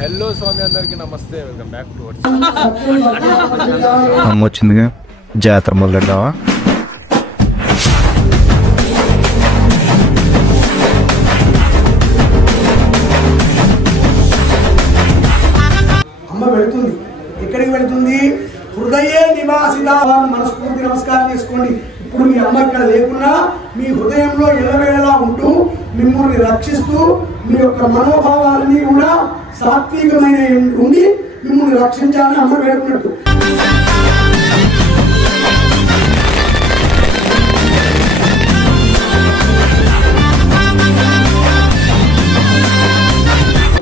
Hello స్వామి అందరికి నమస్తే, welcome back to అమ్మ వచ్చిందిగా జాతర మొదలెట్టావా? అమ్మ పెడుతుంది. ఎక్కడికి పెడుతుంది? హృదయ నివాసిత. మనస్ఫూర్తి నమస్కారం చేసుకోండి. ఇప్పుడు మీ అమ్మ ఇక్కడ లేకున్నా మీ హృదయంలో ఎల్లవేళలా ఉంటూ మిమ్మల్ని రక్షిస్తూ మీ యొక్క మనోభావాలన్నీ కూడా సాత్వికమైన ఉండి మిమ్మల్ని రక్షించాలని అమ్మ వేడుకున్నట్టు.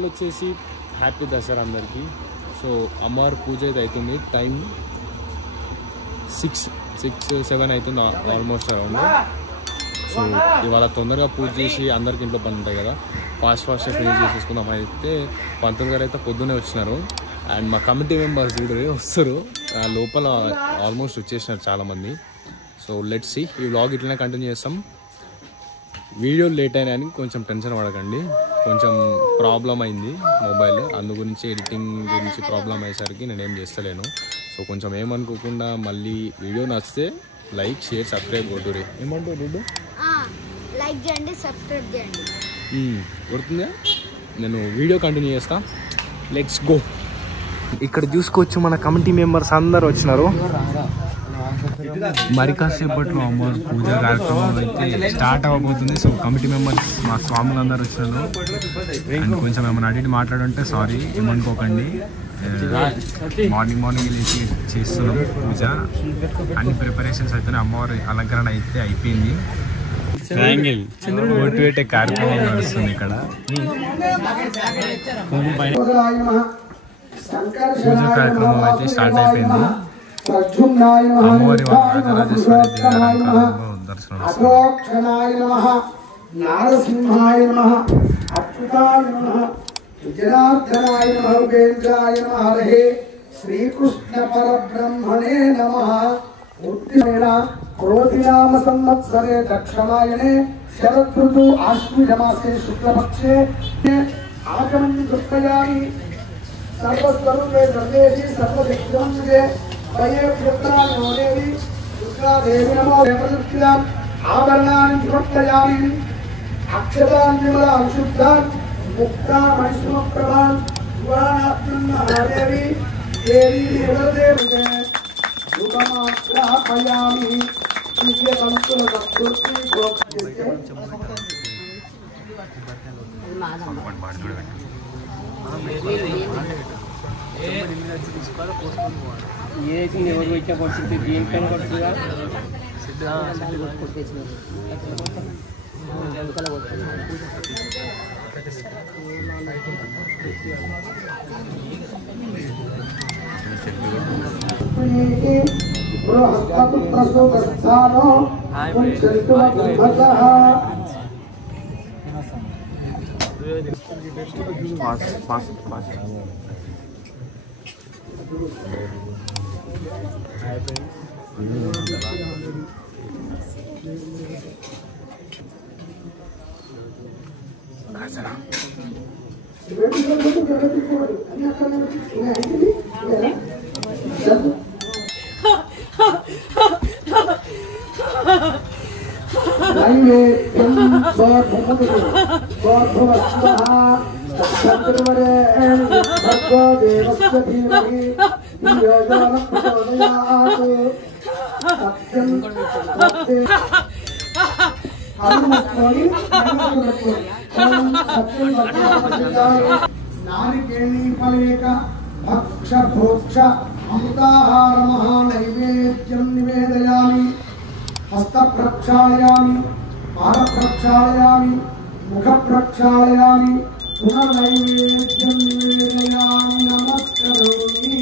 వచ్చేసి హ్యాపీ దసరా అందరికీ. సో అమ్మవారి పూజ అయితే అవుతుంది. టైం 6-7 అవుతుంది ఆల్మోస్ట్ అరౌండ్. సో ఇవాళ తొందరగా పూజ చేసి అందరికి ఇంట్లో పని ఉంటాయి కదా, ఫాస్ట్గా ఫినిష్ చేసేసుకుందాం. అయితే పంతులు గారు అయితే పొద్దున్నే వచ్చినారు. అండ్ మా కమిటీ మెంబర్స్ కూడా వస్తారు. లోపల ఆల్మోస్ట్ వచ్చేసినారు చాలామంది. So let's see. ఈ వ్లాగ్ ఇట్లనే కంటిన్యూ చేస్తాం. వీడియో లేట్ అయినాయని కొంచెం టెన్షన్ పడకండి. కొంచెం ప్రాబ్లం అయింది మొబైల్, అందు గురించి ఎడిటింగ్ గురించి ప్రాబ్లం అయ్యేసరికి నేనేం చేస్తలేను. సో కొంచెం ఏమనుకోకుండా మళ్ళీ వీడియో నచ్చితే లైక్, షేర్, సబ్స్క్రైబ్ కొట్టురే. ఏమంటావు దుడ్డు? లైక్ చేయండి, సబ్స్క్రైబ్ చేయండి. కొడుతుందా? నేను వీడియో కంటిన్యూ చేస్తా. Let's go. ఇక్కడ చూసుకోవచ్చు మన కమిటీ మెంబర్స్ అందరు వచ్చినారు. మరి కాసేపట్లో అమ్మవారి పూజ కార్యక్రమం అయితే స్టార్ట్ అవ్వబోతుంది. సో కమిటీ మెంబర్స్ మా స్వాములు అందరు వచ్చినారు. అండ్ కొంచెం ఏమైనా అడిగి మాట్లాడుంటే సారీ, ఏమనుకోకండి. మార్నింగ్ లేచి చేస్తున్నాం పూజ. అన్ని ప్రిపరేషన్స్ అయితే అమ్మవారి అలంకరణ అయితే అయిపోయింది. ఓటు పెట్టే కార్యక్రమం నడుస్తుంది ఇక్కడ. పూజ కార్యక్రమం అయితే స్టార్ట్ అయిపోయింది. అమ్మవారి రాజరాజేశ్వరి దర్శనం. నారసింహాయ నమః, అచ్యుతాయ నమః, జనార్దనాయ నమః, ఉపేంద్రాయ నమః, హరే శ్రీకృష్ణ పరబ్రహ్మణే నమః. ఉత్తిమేన క్రోధినామ సంవత్సరే దక్షిణాయనే శరదృతు ఆశ్వీజమాసే శుక్లపక్షే ఆగమని దృష్టయామి. సర్వస్వరూపే సర్వేషి సర్వశక్తివంతుడే వయే పుత్రాయ నమోదేవి దుర్గాదేవి నమో దేవదృష్ట్యాం ఆభరణాన్ని దృష్టయామి. అక్షతాన్ విమలాన్ శుద్ధాన్ ముక్తాన్ మణిసుమప్రభాన్ శివానాత్మన్ మహాదేవి దేవీ దేవదేవతే శుభమాగ్రహపయామి. దివ్యతంతుల సంస్కృతి గోప్యతే ఎవరు వచ్చా కొడుతుంది దీనిపైన కొడుతుందా ప్రసూతస్థానో నారికేళీ ఫలేక భక్ష భోక్ష అమృతాహార మహానైవేద్యం నివేదయామి. హస్త ప్రక్షాళయామి, పాద ప్రక్షాళయామి, ముఖ ప్రక్షాళయామి, పునర్నైవేద్యం నివేదయామి. నమస్కరోమి.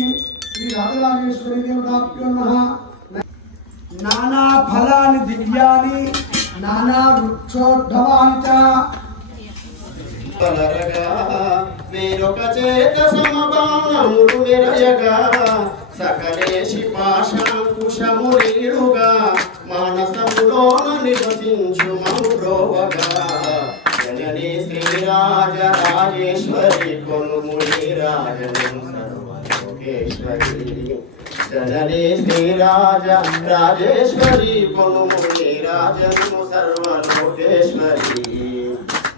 శ్రీ రాజరాజేశ్వరి దేవతాభ్యో నమః. నానా ఫలాని దివ్యాని నానా వృక్షోద్భవాని చ వేరొక చేత సమబాణములు విరయగా సకలేశి పాశాంకుశములీడుగా మానసములోన నివసించు మౌరోవగా జననీ శ్రీరాజరాజేశ్వరి కొనుముని నీరాజనం సర్వలోకేశ్వరి జననీ శ్రీరాజ రాజేశ్వరి కొనుము నీరాజనము సర్వలోకేశ్వరి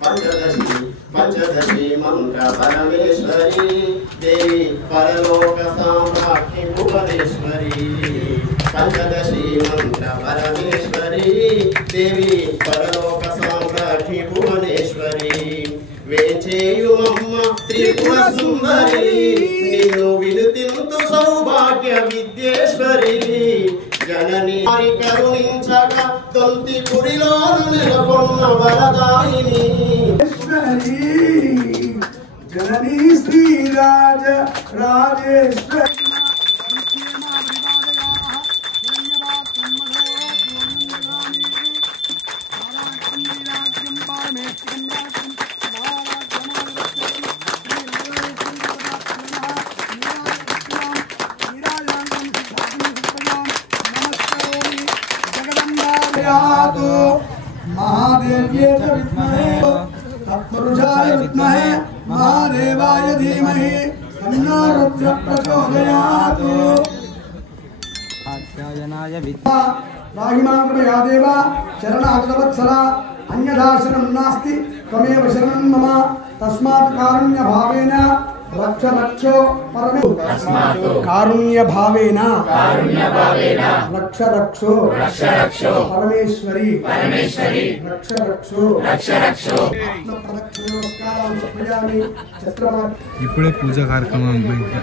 పంచదశి మంత్ర పరమేశ్వరి దేవి పరలోక సామ్రాజ్ఞి భువనేశ్వరి పంచదశి మంత్ర పరమేశ్వరి దేవి పరలోక సామ్రాజ్ఞి భువనేశ్వరి వేచేయుమమ్మ త్రిపుర సుందరి నిన్ను వినుతింతు సౌభాగ్య విద్యేశ్వరి జనని కరుణించక తొంతి పురిలోను నెలకొన్న వరదాయిని జననీ శ్రీరాజ రాజేశ్వరి महादेव्ये च विद्महे तत्पुरुषाय विद्महे महादेवाय धीमहि तन्नो रुद्रः प्रचोदयात् आत्यायनाय राहिमां कृपया देव शरणागतवत्सला अन्यदाशनं नास्ति त्वमेव शरणं मम तस्मात् कारुण्यभावेन रक्ष रक्षो परमे कारुण्यभावेन रक्ष रक्षो परमेश्वरी रक्ष रक्षो ఇప్పుడే పూజ కార్యక్రమం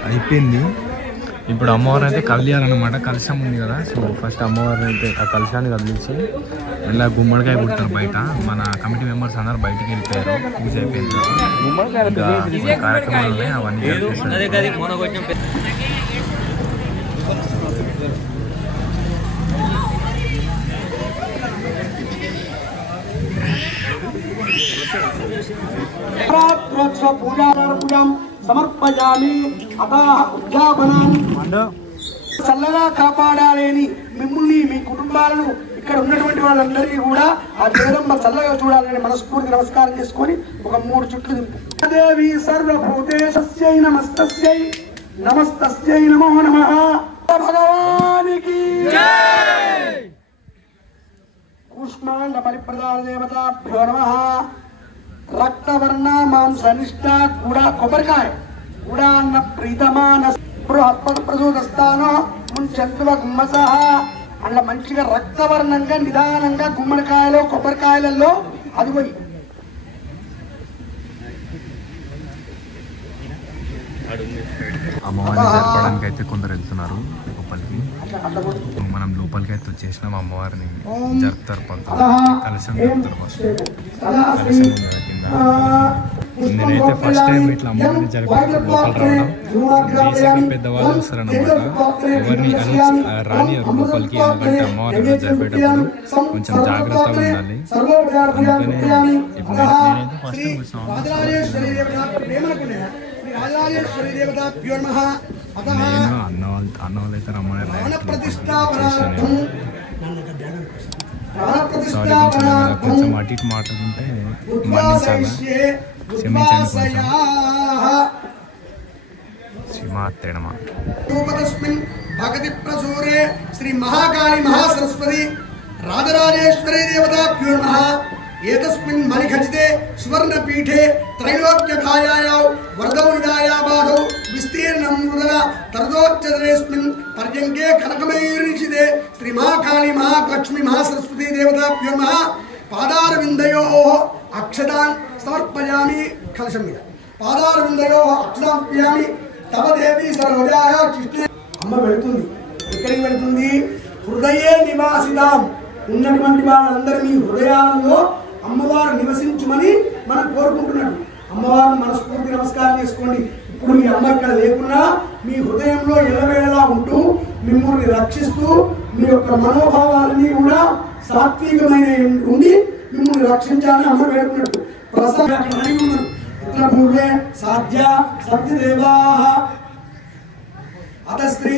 అయిపోయింది. ఇప్పుడు అమ్మవారు అయితే కదిలియాలన్నమాట. కలశం ఉంది కదా, సో ఫస్ట్ అమ్మవారు అయితే ఆ కలశాన్ని కదిలించి ఇలా గుమ్మడికాయ కొడతారు బయట. మన కమిటీ మెంబర్స్ అందరూ బయటికి వెళ్ళిపోయారు, పూజ అయిపోయింది కదా. కార్యక్రమాలు ఉన్నాయి, అవన్నీ సమర్పయామి అతః ఉద్యాపనాన్ని చల్లగా కాపాడాలని మిమ్మల్ని మీ కుటుంబాలను ఇక్కడ ఉన్నటువంటి వాళ్ళందరికీ కూడా ఆ జగదమ్మ చల్లగా చూడాలని మనస్ఫూర్తి నమస్కారం చేసుకొని ఒక 3 చుట్లు దింపు. దేవి సర్వభూతేశస్యై నమస్తస్యై నమస్తస్యై నమో నమః. భగవానికి జై. కూష్మాండ పరిప్రదాన దేవతాభ్యో నమః. రక్తవర్ణ మాంసనిష్ట కూడా కొబ్బరికాయ కూడా అన్న ప్రీతమాన ప్రసూతస్థానం ముంచెంతువ గుమ్మస అట్లా మంచిగా రక్తవర్ణంగా నిదానంగా గుమ్మడికాయలో కొబ్బరికాయలలో అది పోయి అమ్మవారిని జరపడానికి అయితే కొందరు వెళ్తున్నారు లోపలికి. మనం లోపలికి అయితే వచ్చేసినాం. అమ్మవారిని జరుపుతారు, కలశం జరుపుతారు. ఫస్ట్ కలశం కింద నేనైతే ఫస్ట్ టైం ఇట్లా అమ్మవారిని జరిపి లోపల రావడం. రీసెంట్గా పెద్దవాళ్ళు వస్తారన్నమాట, ఎవరిని రాని లోపలికి. ఎందుకంటే అమ్మవారిని జరిపేటప్పుడు కొంచెం జాగ్రత్తగా ఉండాలి. అందుకనే ఇప్పుడు నేనైతే ఫస్ట్ టైం వచ్చాను. నేను అన్న వాళ్ళు అయితే రమ్మన్నారు. కొంచెం అటు ఇటు మాట్లాడుతుంటే మన్నించాలా, క్షమించండి కొంచెం. శ్రీమాత్తేడమా భగతి ప్రసూరే శ్రీ మహాకాళి మహాసరస్వతి రాజరాజేశ్వరీ దేవతాభ్యో నమః. ఏతస్మిన్ మణిఖచితే సువర్ణపీఠే త్రైలోక్యకాయాయౌ వరదౌ నిదాయాబాధౌ విస్తీర్ణం మృదన తరదోచ్చతరేస్మిన్ పర్యంకే కనకమయూరిషితే శ్రీ మహాకాళి మహాలక్ష్మి మహాసరస్వతి దేవతాభ్యో నమః. పాదారవిందయోః అక్షతాన్ సమర్పయామి. కలశం మీద పాదారవిందయోః అక్షతాన్ సమర్పయామి. తవ దేవి సర్వజాయ కృష్ణ. అమ్మ వెళుతుంది. ఎక్కడికి వెళుతుంది? హృదయే నివాసితాం. ఉన్నటువంటి వాళ్ళందరూ మీ హృదయాలలో అమ్మవారు నివసించమని మనం కోరుకుంటున్నాడు. అమ్మవారిని మనస్ఫూర్తి నమస్కారం చేసుకోండి. ఇప్పుడు మీ అమ్మ ఇక్కడ లేకున్నా మీ హృదయంలో ఎల్లవేళలా ఉంటూ మిమ్మల్ని రక్షిస్తూ మీ యొక్క మనోభావాలన్నీ కూడా సాత్వికమైన ఉండి మిమ్మల్ని రక్షించాలని అమ్మ వేడుకున్నట్టు. ప్రసాద్ పూర్వే సాధ్య సత్యదేవా అత స్త్రీ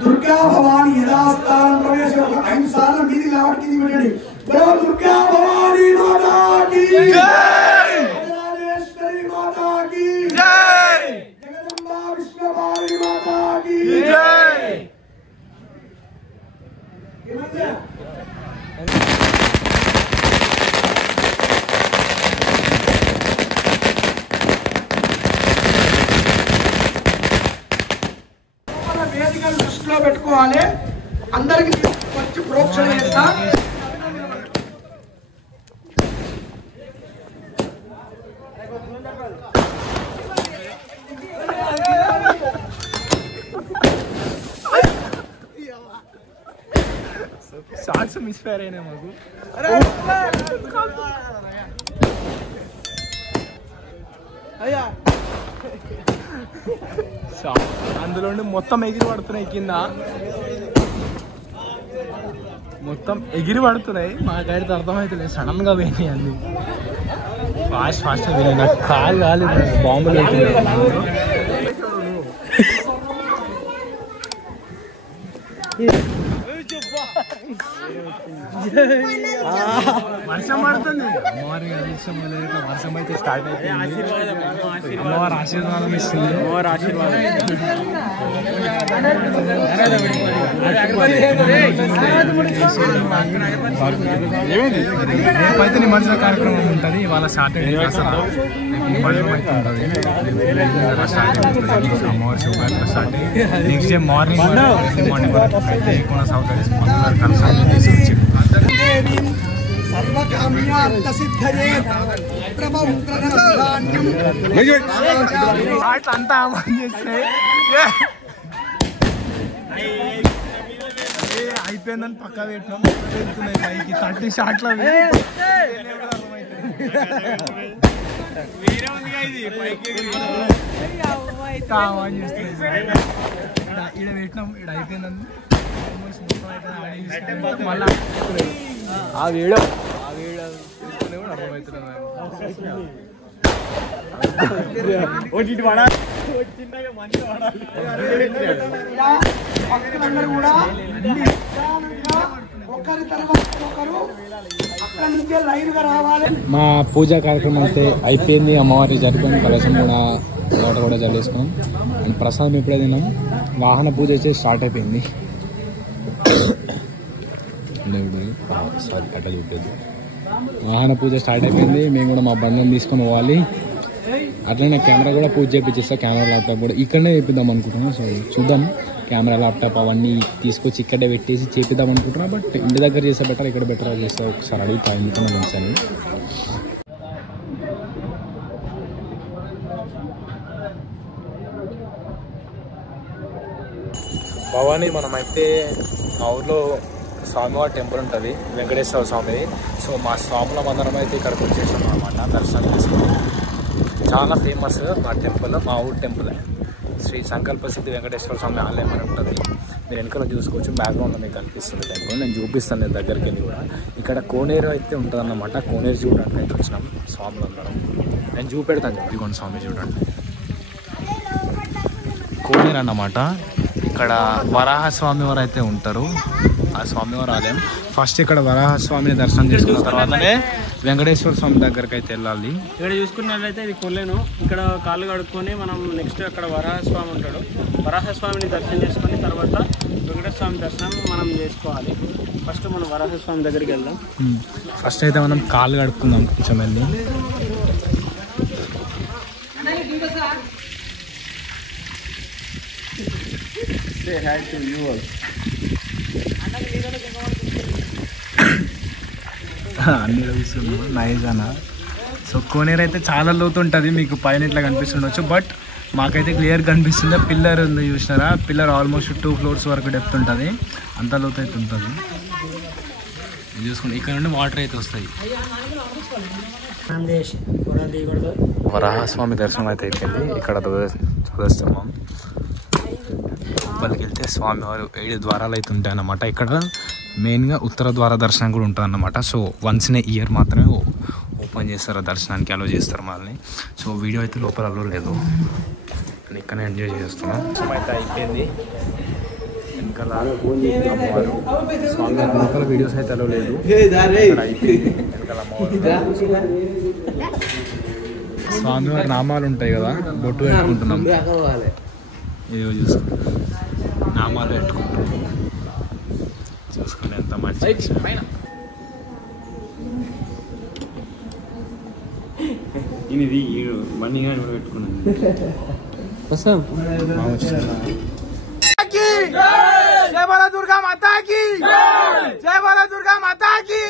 దుర్గా భవాని యథాస్థానం ప్రవేశం 5 సార్లు మీది కాబట్టి కింది పెట్టండి. దుర్గా భవాని మాతాకి జై, రాజేశ్వరి మాతాకి జై. వేదికను దృష్టిలో పెట్టుకోవాలి. అందరికి వచ్చి ప్రోక్షణ చేస్తా. షార్ట్స్ మిస్ ఫైర్ అయినాయి మాకు. అందులో మొత్తం ఎగిరి పడుతున్నాయి, కింద మొత్తం ఎగిరి పడుతున్నాయి. మాకైతే అర్థమవుతలేదు, సడన్ గా పోయినాయి అన్ని. ఫాస్ట్ ఫాస్ట్ పోయినాయి. నాకు కాలు కాలేదు, బాంబులు పెట్టినాయి. వర్షం పడుతుంది. అమ్మవారి వర్షం అయితే స్టార్ట్ అయిపోయింది. అమ్మవారి ఆశీర్వాదం ఇస్తుంది. అమ్మవారి ఆశీర్వాదం రేపైతే నిమజ్జన కార్యక్రమం ఉంటుంది. ఇవాళ సాటర్డే నిమజ్జనం అయితే ఉంటుంది. అమ్మవారి శుభాకాంక్షలు స్టార్ట్ అయ్యి నెక్స్ట్ డే మార్నింగ్ వరకు అయితే కొనసాగుతుంది. అంతా అయిపోయిందని పక్కా పెట్టినాం. వెళ్తున్నాయి పైకి 30 షాట్లు. ఈడ పెట్టినాం, ఈడ అయిపోయిందని మళ్ళా ఆ వీడియో కూడా అర్థమవుతుంది. భక్తులందరూ కూడా ఒకరి తర్వాత ఒకరు అక్కడి నుంచే లైన్ గా రావాలి. మా పూజా కార్యక్రమం అయితే అయిపోయింది. అమ్మవారి జరుపుకొని కలశం కూడా వాటర్ కూడా జల్లేసుకున్నాం. అండ్ ప్రసాదం ఎప్పుడే తిన్నాం. వాహన పూజ అయితే స్టార్ట్ అయిపోయింది. సారీ అట్లా చూపేది. వాహన పూజ స్టార్ట్ అయిపోయింది. మేము కూడా మా బండిని తీసుకొని పోవాలి. అట్లనే కెమెరా కూడా పూజ చేయించేస్తా. కెమెరా ల్యాప్టాప్ కూడా ఇక్కడనే చేపిద్దాం అనుకుంటున్నాం. సో చూద్దాం. కెమెరా ల్యాప్టాప్ అవన్నీ తీసుకొచ్చి ఇక్కడే పెట్టేసి చేపిద్దాం అనుకుంటున్నా. బట్ ఇంటి దగ్గర చేస్తే బెటర్, ఇక్కడ బెటర్ చేస్తే ఒకసారి అడుగుతా ఎందుకన్నా మంచి. భవానీ మనమైతే మా ఊర్లో స్వామివారి టెంపుల్ ఉంటుంది, వెంకటేశ్వర స్వామిది. సో మా స్వాముల మందరం అయితే ఇక్కడికి వచ్చేసాం అనమాట దర్శనం చేసుకుని. చాలా ఫేమస్ మా టెంపుల్, మా ఊరు టెంపుల్. శ్రీ సంకల్ప సిద్ధి వెంకటేశ్వర స్వామి ఆలయం అని ఉంటుంది. మీరు వెనకాల చూసుకోవచ్చు, బ్యాక్గ్రౌండ్లో మీకు కనిపిస్తుంది టెంపుల్. నేను చూపిస్తాను, నేను దగ్గరికి వెళ్ళి కూడా. ఇక్కడ కోనేరు అయితే ఉంటుంది అన్నమాట. కోనేరు చూడడానికి అయితే వచ్చినాం స్వాములందరం. నేను చూపెడతాను చెప్పి స్వామి చూడండి. కోనేరు అన్నమాట. ఇక్కడ వరాహస్వామి వారు అయితే ఉంటారు. ఆ స్వామివారి ఆలయం. ఫస్ట్ ఇక్కడ వరాహస్వామిని దర్శనం చేసుకున్న తర్వాతనే వెంకటేశ్వర స్వామి దగ్గరికి అయితే వెళ్ళాలి. ఇక్కడ చూసుకున్నట్లయితే ఇది కొల్లేను. ఇక్కడ కాళ్ళు కడుక్కొని మనం నెక్స్ట్ అక్కడ వరాహస్వామి ఉంటాడు. వరాహస్వామిని దర్శనం చేసుకొని తర్వాత వెంకటేశ్వర స్వామి దర్శనం మనం చేసుకోవాలి. ఫస్ట్ మనం వరాహస్వామి దగ్గరికి వెళ్దాం. ఫస్ట్ అయితే మనం కాళ్ళు కడుక్కుందాం కొంచెం వెళ్ళి. అన్ని చూస్తున్నాము నైస్ అన్న. సో కోనేరు అయితే చాలా లోతు ఉంటుంది. మీకు పైన ఇట్లా కనిపిస్తుండొచ్చు, బట్ మాకైతే క్లియర్ కనిపిస్తుంది. పిల్లర్ ఉంది చూసినారా, పిల్లర్ ఆల్మోస్ట్ 2 floors వరకు డెప్త్ ఉంటుంది. అంత లోతు అయితే ఉంటుంది. చూసుకుంటే ఇక్కడ నుండి వాటర్ అయితే వస్తాయి. వరాహస్వామి దర్శనం అయితే అయిపోయింది. ఇక్కడ చూస్తాము. లోపలికి వెళ్తే స్వామివారు 7 ద్వారాలు అయితే ఉంటాయి అన్నమాట. ఇక్కడ మెయిన్గా ఉత్తర ద్వార దర్శనం కూడా ఉంటుంది అన్నమాట. సో వన్స్ ఇన్ ఇయర్ మాత్రమే ఓపెన్ చేస్తారు, దర్శనానికి అలో చేస్తారు మనల్ని. సో వీడియో అయితే లోపల అలో లేదు, ఇక్కడనే ఎంజాయ్ చేస్తున్నాం. సో అయితే అయిపోయింది. వెనకాల అమ్మవారు స్వామివారి లోపల వీడియోస్ అయితే అలో లేదు. అయిపోయింది. వెనకాల అమ్మవారు స్వామివారి నామాలు ఉంటాయి కదా, బొట్టు పెట్టుకుంటున్నాం. ఇదిగో చూసుకో, నామాలు పెట్టుకుంటున్నాం. చూసుకోండి ఎంత మంచి. ఇది బండి పెట్టుకున్నాను. जय बोला दुर्गा माता की जय बोला दुर्गा माता की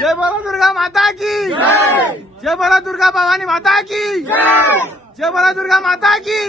जय बोला दुर्गा माता की जय बोला दुर्गा भवानी माता की जय बोला दुर्गा माता की